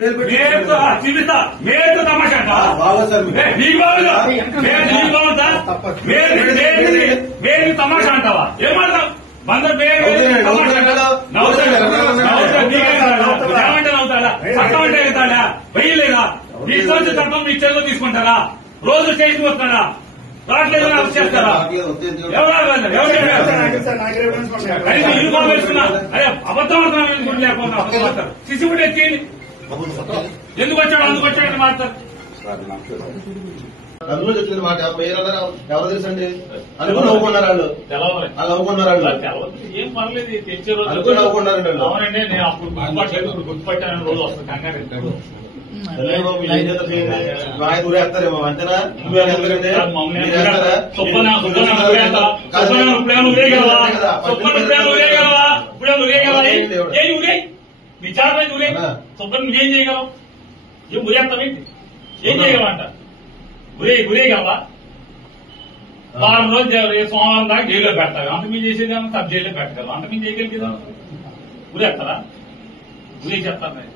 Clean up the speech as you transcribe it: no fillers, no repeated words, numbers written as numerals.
చూపిస్తా మేరు తమాషా మేరు తమాషా అంటావా ఏమంటావు బందర్ ఏమంటే అవుతాడా చట్టం అంటే అవుతాడా వెయ్యలేదా మీ సోచి చట్టం మీ చెల్లో తీసుకుంటారా రోజు స్టేషన్ వస్తాడా రావట్లేదని అరెస్ట్ చేస్తారా యూనిఫామ్ వేసుకున్నా అరే అబద్ధం లేకుండా సిసిబుడ్ ఎక్కింది ఎందుకు వచ్చాడు అందుకు వచ్చాడని మాట్లాడతారు అందులో చెప్తుంది మాట ఎవరు తెలుసండి అనుకుని నవ్వుకున్నారు వాళ్ళు నవ్వుకున్నారు వాళ్ళు ఏం పర్లేదు తెచ్చే రోజు అనుకుని నవ్వుకున్నారండి వాళ్ళు. అవునండి నేను అప్పుడు గుర్తుపట్టాను రోజు వస్తాను కంగారు ఊరేస్తారేమో అంతేనా ఊరేస్తారండి నీ చాలా ఊరే సుబ్బన్ నువ్వేం చేయగలవు ఏం ఊరేస్తావేంటి ఏం చేయగలవంట ఊరేయగలవా వారం రోజు సోమవారం దాకా జైల్లో పెడతావు అంత మీరు చేసేది సబ్ జైల్లో పెట్టగలవు అంత మీరు చేయగలిగేదా ఊరేస్తారా ఊరే చెప్తాను